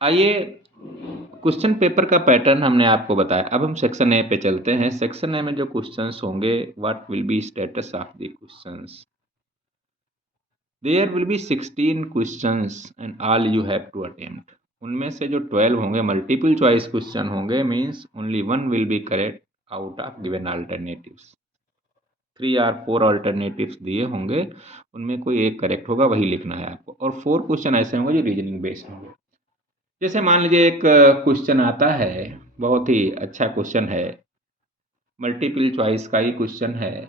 आइए, question paper का pattern हमने आपको बताया। अब हम सेक्शन ए पे चलते हैं। सेक्शन ए में जो क्वेश्चंस होंगे, what will be status of the questions. There will be 16 questions and all you have to attempt. उनमें से जो 12 होंगे मल्टीपल चॉइस क्वेश्चन होंगे, means only one will be correct out of given alternatives. 3 और 4 alternatives दिए होंगे, उनमें कोई एक करेक्ट होगा, वही लिखना है आपको। और 4 क्वेश्चन ऐसे होंगे जो रीजनिंग बेस्ड होंगे। जैसे मान लीजिए एक क्वेश्चन आता है, बहुत ही अच्छा क्वेश्चन है, मल्टीपल चॉइस का ही क्वेश्चन है।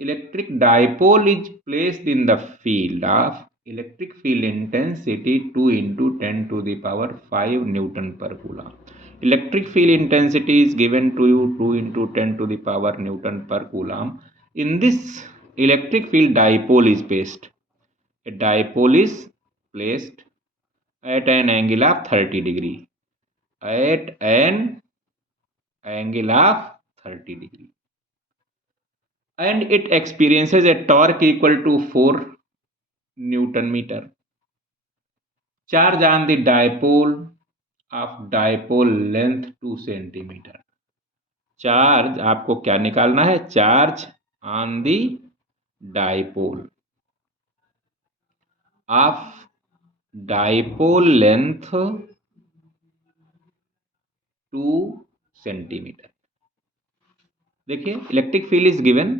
Electric dipole is placed in the field of electric field intensity 2 into 10 to the power 5 Newton per coulomb. Electric field intensity is given to you 2 into 10 to the power Newton per coulomb. In this electric field dipole is placed. A dipole is placed at an angle of 30 degree. At an angle of 30 degree. And it experiences a torque equal to 4 Newton meter. Charge on the dipole of dipole length 2 centimeter. Charge आपको क्या निकालना है? Charge on the dipole of dipole length 2 centimetre. देखिए, electric field is given,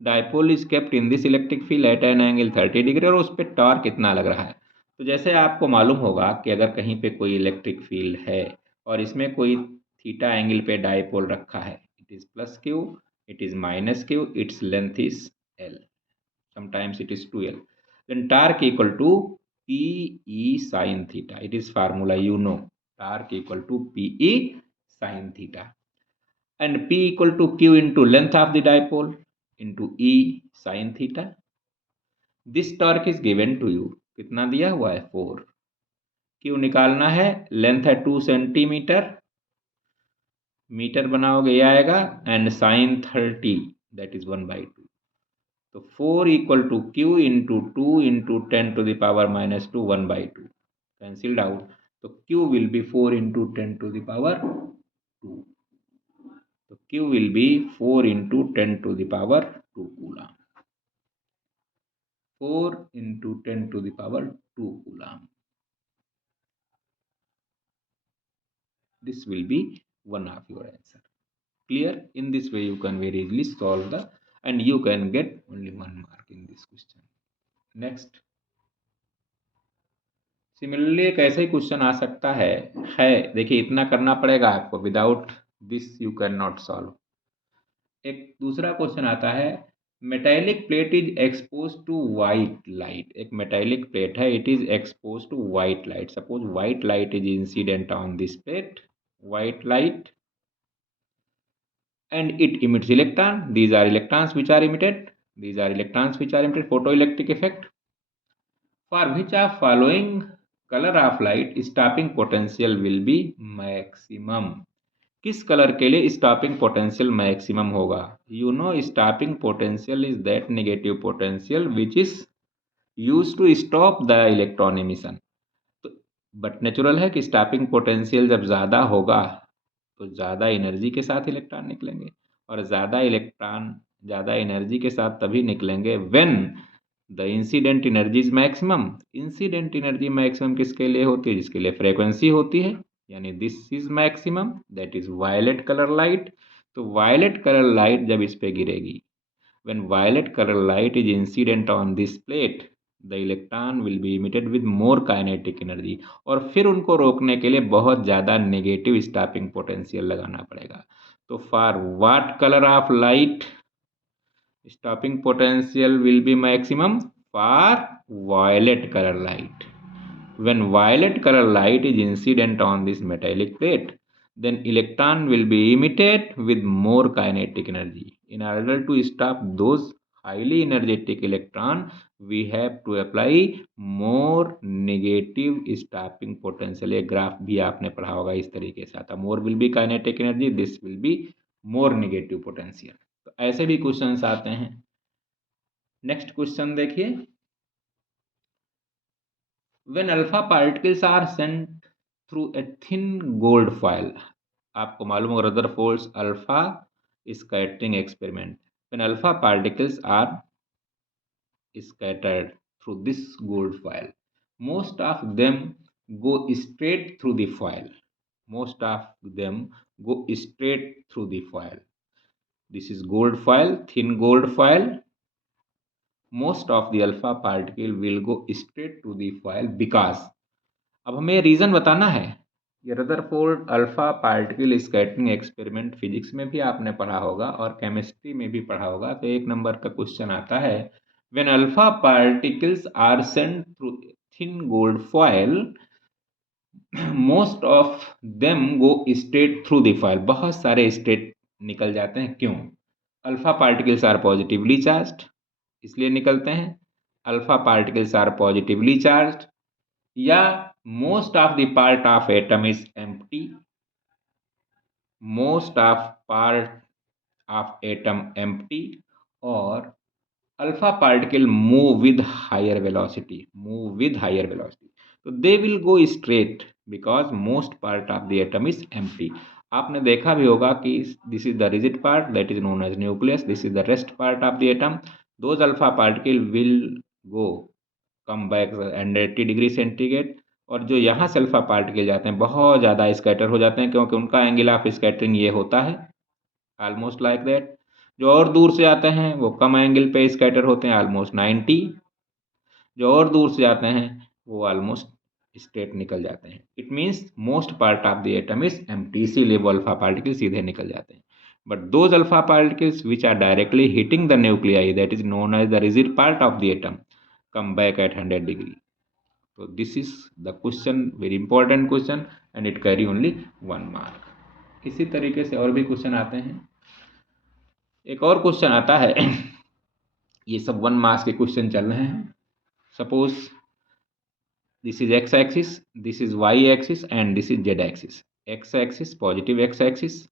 dipole is kept in this electric field at an angle 30 degree, और उस पर torque कितना लग रहा है। तो जैसे आपको मालूम होगा कि अगर कहीं पे कोई इलेक्ट्रिक फील्ड है और इसमें कोई थीटा एंगल पे डाइपोल रखा है, it is plus Q, it is minus Q, its length is L, sometimes it is 2l, then torque equal to PE sin theta. It is formula you know, torque equal to PE sin theta, and P equal to Q into length of the dipole into E sin theta. This torque is given to you, कितना दिया हुआ है? 4। Q निकालना है, length है 2 centimetre, metre बनाओगे ये आएगा, एंड साइन 30 दैट इज 1/2। तो 4 equal to Q into 2 into 10 to the power -2, 1/2 cancelled out. तो Q will be 4 into 10 to the power 2। तो Q will be 4 into 10 to the power 2 coulomb. 4 into 10 to the power 2 coulomb. This will be one of your answer. Clear? In this way you can very easily solve the, and you can get only 1 mark in this question. Next. Similarly एक ऐसा ही question आ सकता है। देखिए, इतना करना पड़ेगा आपको, without this you can not solve. एक दूसरा क्वेश्चन आता है, metallic plate is expose to white light. एक मेटेलिक प्लेट है, it is expose to white light. Suppose white light is incident on this plate, white light, and it emits electron. These are electrons which are emitted. These are electrons which are emitted. Photoelectric effect. For which of following color of light stopping potential will be maximum? किस colour के लिए stopping potential maximum होगा? You know, stopping potential is that negative potential which is use to stop the electron emission. तो but natural है कि stopping potential जब ज़्यादा होगा तो ज़्यादा एनर्जी के साथ इलेक्ट्रॉन निकलेंगे, और ज़्यादा इलेक्ट्रॉन ज़्यादा एनर्जी के साथ तभी निकलेंगे when the incident energy is maximum. Incident energy maximum किसके लिए होती है? जिसके लिए फ्रेक्वेंसी होती है, यानी this is maximum, that is violet colour light. तो वायलेट कलर लाइट जब इस पे गिरेगी, when violet colour light is incident on this plate, the electron will be emitted with more kinetic energy, और फिर उनको रोकने के लिए बहुत ज़्यादा नेगेटिव स्टॉपिंग पोटेंशियल लगाना पड़ेगा। तो for what colour of light stopping potential will be maximum? For violet color light. When violet color light is incident on this metallic plate, then electron will be emitted with more kinetic energy. In order to stop those highly energetic electron, we have to apply more negative stopping potential. ये graph भी आपने पढ़ा होगा, इस तरीके से आता, more will be kinetic energy, this will be more negative potential. तो ऐसे भी क्वेश्चंस आते हैं। नेक्स्ट क्वेश्चन देखिए, when alpha particles are sent through a thin gold foil. आपको मालूम होगा Rutherford's alpha scattering experiment. When alpha particles are scattered through this gold foil, most of them go straight through the foil. Most of them go straight through the foil. This is gold foil, thin gold foil. Most of the alpha particle will go straight to the foil because. अब हमें reason बताना है. ये Rutherford alpha particle scattering experiment physics में भी आपने पढ़ा होगा और केमिस्ट्री में भी पढ़ा होगा. तो 1 नंबर का क्वेश्चन आता है, when alpha particles are sent through thin gold foil, most of them go straight through the foil. बहुत सारे स्ट्रेट निकल जाते हैं. क्यों? Alpha particles are positively charged, इसलिए निकलते हैं. Alpha particles are positively charged, या most of the part of atom is empty. Most of part of atom empty, or alpha particle move with higher velocity. So they will go straight because most part of the atom is empty. आपने देखा भी होगा कि this is the rigid part, that is known as nucleus. This is the rest part of the atom. Those alpha particle will go come back 180 degree centigrade. और जो यहाँ से alpha particle जाते हैं बहुत ज़्यादा स्कैटर हो जाते हैं, क्योंकि उनका एंगल ऑफ स्कैटरिंग ये होता है ऑलमोस्ट लाइक दैट. जो और दूर से जाते हैं वो कम एंगल पे स्कैटर होते हैं, ऑलमोस्ट 90. जो और दूर से जाते हैं वो ऑलमोस्ट स्ट्रेट निकल जाते हैं. It means most part of the atom is empty, इसीलिए वो अल्फा पार्टिकल सीधे निकल जाते हैं. But those alpha particles which are directly hitting the nuclei, that is known as the rigid part of the atom, come back at 100 degree. So this is the question, very important question, and it carry only 1 mark. इसी तरीके से और भी question आते हैं. एक और question आता है, ये सब 1 मार्क्स के क्वेश्चन चल रहे हैं. Suppose this is X axis, this is Y axis and this is Z axis. X axis positive X axis,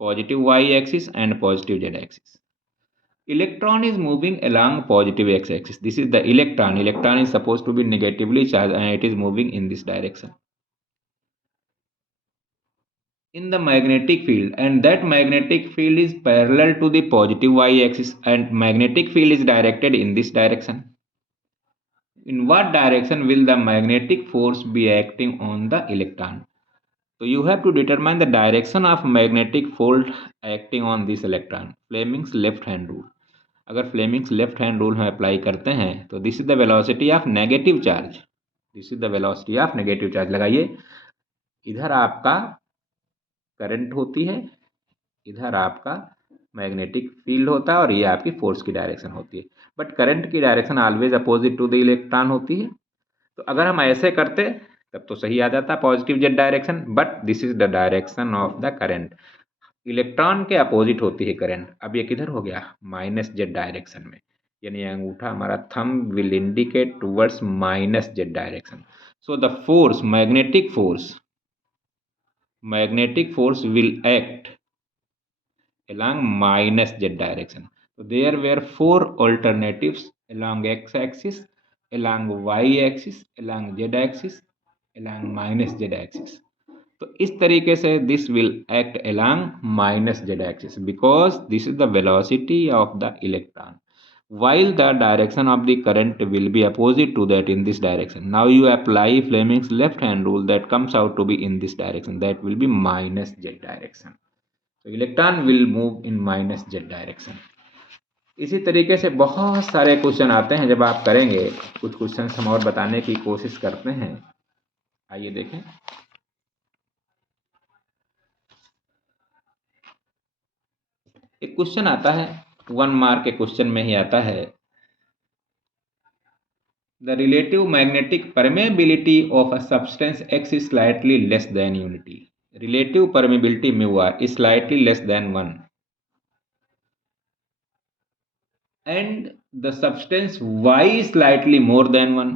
positive Y axis and positive Z axis. Electron is moving along positive x-axis. This is the electron. Electron is supposed to be negatively charged and it is moving in this direction. In the magnetic field, and that magnetic field is parallel to the positive y-axis, and magnetic field is directed in this direction. In what direction will the magnetic force be acting on the electron? So you have to determine the direction of magnetic force acting on this electron. Fleming's left hand rule. अगर Fleming's left hand rule हम apply करते हैं तो this is the velocity of negative charge. This is the velocity of negative charge. लगाइए, इधर आपका current होती है, इधर आपका मैग्नेटिक फील्ड होता है और ये आपकी फोर्स की डायरेक्शन होती है. बट करंट की direction always opposite to the electron होती है. तो अगर हम ऐसे करते तब तो सही आ जाता positive Z direction, but this is the direction of the current. Electron के अपोजिट होती है करंट. अब ये किधर हो गया? माइनस जेड डायरेक्शन में, यानी अंगूठा हमारा thumb will indicate towards minus Z direction. So the force, magnetic force will act along minus z direction. So there were 4 alternatives along x axis, along y axis, along z axis, along minus z axis. तो इस तरीके से this will act along minus Z axis because this is the velocity of the electron, while the direction of the current will be opposite to that in this direction. Now you apply Fleming's left hand rule, that comes out to be in this direction, that will be minus z direction. So electron will move in minus z direction. इसी तरीके से बहुत सारे question आते हैं. जब आप करेंगे, कुछ क्वेश्चन हम और बताने की कोशिश करते हैं. आइए देखें. एक क्वेश्चन आता है 1 मार्क के क्वेश्चन में ही आता है, the relative magnetic permeability of a substance x is slightly less than unity. Relative permeability mu r is slightly less than 1 and the substance y is slightly more than 1.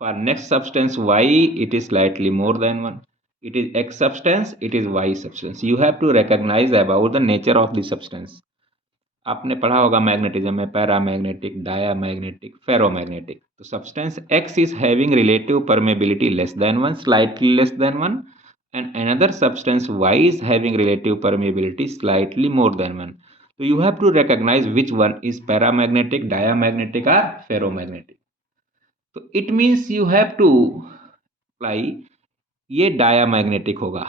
For next substance y, it is slightly more than 1. It is x substance, it is y substance. You have to recognize about the nature of the substance. आपने पढ़ा होगा magnetism में paramagnetic, diamagnetic, ferromagnetic. तो substance X is having relative permeability less than 1, slightly less than 1, and another substance Y is having relative permeability slightly more than 1. So you have to recognize which one is paramagnetic, diamagnetic or ferromagnetic. So it means you have to apply ये diamagnetic होगा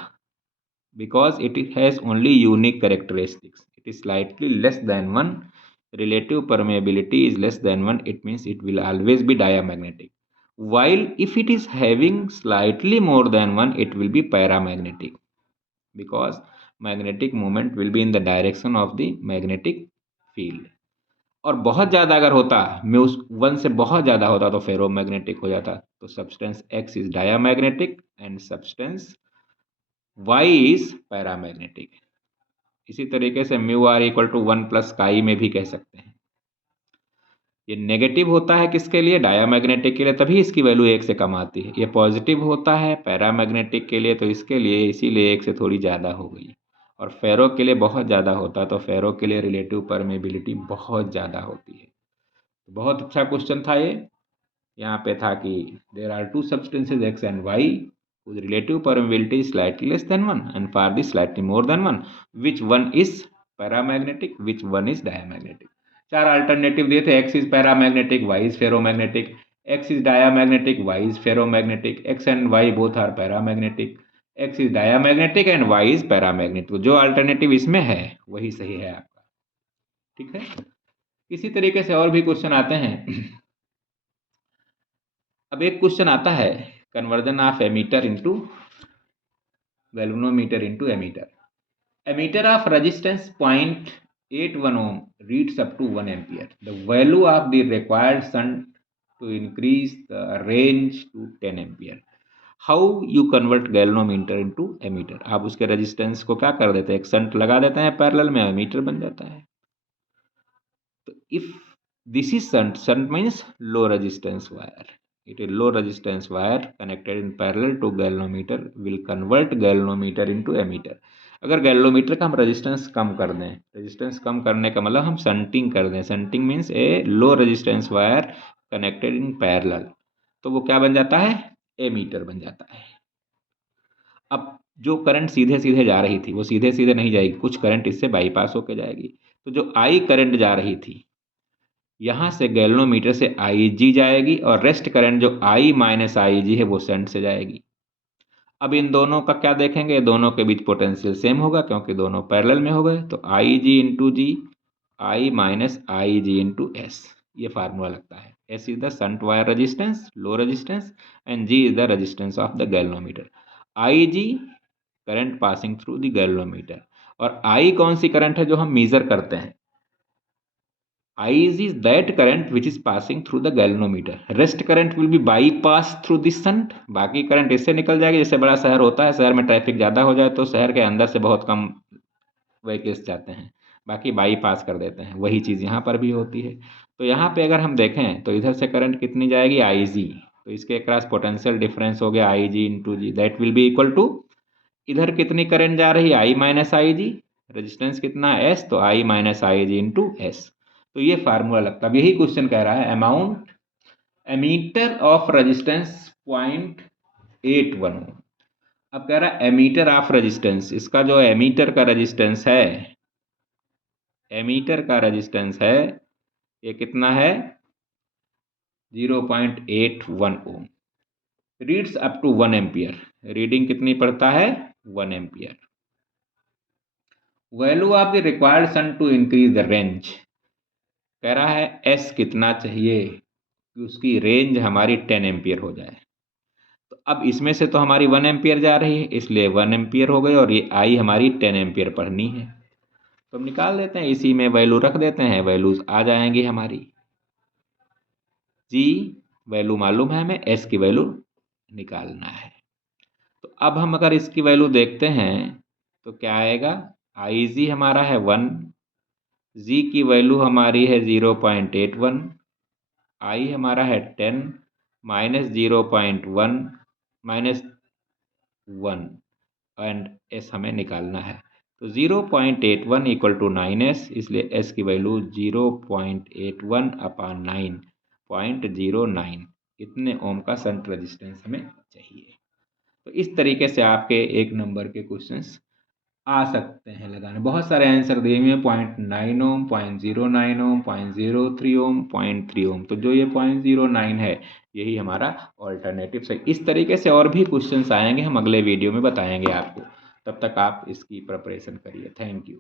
because it has only unique characteristics. It is slightly less than 1. Relative permeability is less than 1. It means it will always be diamagnetic. While if it is having slightly more than 1, it will be paramagnetic because magnetic moment will be in the direction of the magnetic field. और बहुत ज़्यादा अगर होता म्यूस 1 से बहुत ज़्यादा होता तो फेरोमैग्नेटिक हो जाता। तो substance X is diamagnetic and substance Y is paramagnetic. इसी तरीके से mu r equal to 1 plus chi में भी कह सकते हैं। ये नेगेटिव होता है किसके लिए? डायामैग्नेटिक के लिए, तभी इसकी वैल्यू 1 से कम आती है। ये पॉजिटिव होता है पैरामैग्नेटिक के लिए, तो इसके लिए इसीलिए 1 से थोड़ी ज़्यादा हो गई। और फेरो के लिए बहुत ज़्यादा होता है, तो फेरो के लिए रिलेटिव परमेबिलिटी बहुत ज़्यादा होती है। बहुत अच्छा क्वेश्चन था ये। यहाँ पे था कि there are two substances X and Y whose relative permeability is slightly less than 1 and for this slightly more than 1, which one is paramagnetic, which one is diamagnetic. चार अल्टरनेटिव दिए थे, X is paramagnetic, Y is ferromagnetic, X is diamagnetic, Y is ferromagnetic, X and Y both are paramagnetic, X is diamagnetic and Y is paramagnetic। तो जो alternative इसमें है वही सही है आपका, ठीक है। इसी तरीके से और भी क्वेश्चन आते हैं। अब एक क्वेश्चन आता है conversion of ammeter into galvanometer into ammeter. Ammeter of resistance 0.81 ohm reads up to 1 ampere. The value of the required shunt to increase the range to 10 ampere. How you convert galvanometer into ammeter? आप उसके resistance को क्या कर देते हैं, एक shunt लगा देते हैं पैरेलल में, एमीटर बन जाता है। तो if this is shunt, shunt means low resistance wire, it is low resistance wire connected in parallel to galvanometer will convert galvanometer into ammeter। अगर गैल्वेनोमीटर का हम रेजिस्टेंस कम कर दें, रेजिस्टेंस कम करने का मतलब हम शंटिंग कर दें, shunting means A low resistance wire connected in parallel, तो वो क्या बन जाता है, एमीटर बन जाता है। अब जो करंट सीधे सीधे जा रही थी वो सीधे सीधे नहीं जाएगी, कुछ करंट इससे बाईपास होकर जाएगी। तो जो आई करंट जा रही थी यहाँ से गैल्वेनोमीटर से Ig जाएगी और रेस्ट करंट जो I माइनस Ig है वो शंट से जाएगी। अब इन दोनों का क्या देखेंगे, दोनों के बीच पोटेंशियल सेम होगा क्योंकि दोनों पैरेलल में हो गए। तो Ig into G, I minus Ig into S, ये फार्मूला लगता है। S is the shunt wire resistance, low resistance, and G is the resistance of the galvanometer. Ig current passing through the galvanometer, और I कौन सी current है जो हम major करते हैं, Is that current which is passing through the galvanometer. Rest current will be bypass through this shunt। बाकी current इससे निकल जाएगी। जैसे बड़ा शहर होता है, शहर में ट्रैफिक ज़्यादा हो जाए तो शहर के अंदर से बहुत कम व्हीकल्स जाते हैं, बाकी बाईपास कर देते हैं। वही चीज़ यहाँ पर भी होती है। तो यहाँ पे अगर हम देखें तो इधर से करंट कितनी जाएगी, Ig, तो इसके क्रॉस पोटेंशियल डिफरेंस हो गया Ig into G, that will be equal to, इधर कितनी करंट जा रही है, I माइनस Ig, रेजिस्टेंस कितना है S, तो I minus Ig into S. तो ये फार्मूला लगता है। यही क्वेश्चन कह रहा है अमाउंट एमीटर ऑफ रेजिस्टेंस 0.81। अब कह रहा है एमीटर ऑफ रेजिस्टेंस, इसका जो एमीटर का रेजिस्टेंस है, एमीटर का रेजिस्टेंस है ये कितना है, 0.81 ohm, reads up to 1 ampere. Reading कितनी पड़ता है, 1 ampere. Value of the required shunt to increase the range, कह रहा है S कितना चाहिए कि उसकी रेंज हमारी 10 एम्पियर हो जाए। तो अब इसमें से तो हमारी 1 एम्पियर जा रही है, इसलिए 1 एम्पियर हो गई, और ये I हमारी 10 एम्पियर पढ़नी है। तो हम निकाल देते हैं, इसी में वैल्यू रख देते हैं, वैल्यूज आ जाएंगी हमारी। G वैल्यू मालूम है हमें, S की वैल्यू निकालना है। तो अब हम अगर इसकी वैल्यू देखते हैं तो क्या आएगा, Ig हमारा है 1, G की वैल्यू हमारी है 0.81, I हमारा है 10 माइनस 0.1 माइनस 1 एंड S हमें निकालना है। तो 0.81 इक्वल टू 9s, इसलिए s की वैल्यू 0.81 अपान 9.09, इतने ओम का शंट रेजिस्टेंस हमें चाहिए। तो इस तरीके से आपके 1 नंबर के क्वेश्चंस आ सकते हैं लगाने। बहुत सारे आंसर दिए हुए हैं 0.9 ओम, 0.09 ओम, 0.03 ओम, 0.3 ओम। तो जो ये 0.09 है यही हमारा ऑल्टरनेटिव है। इस तरीके से और भी क्वेश्चंस आएंगे, हम अगले वीडियो में बताएंगे आपको। तब तक आप इसकी प्रिपरेशन करिए। Thank you.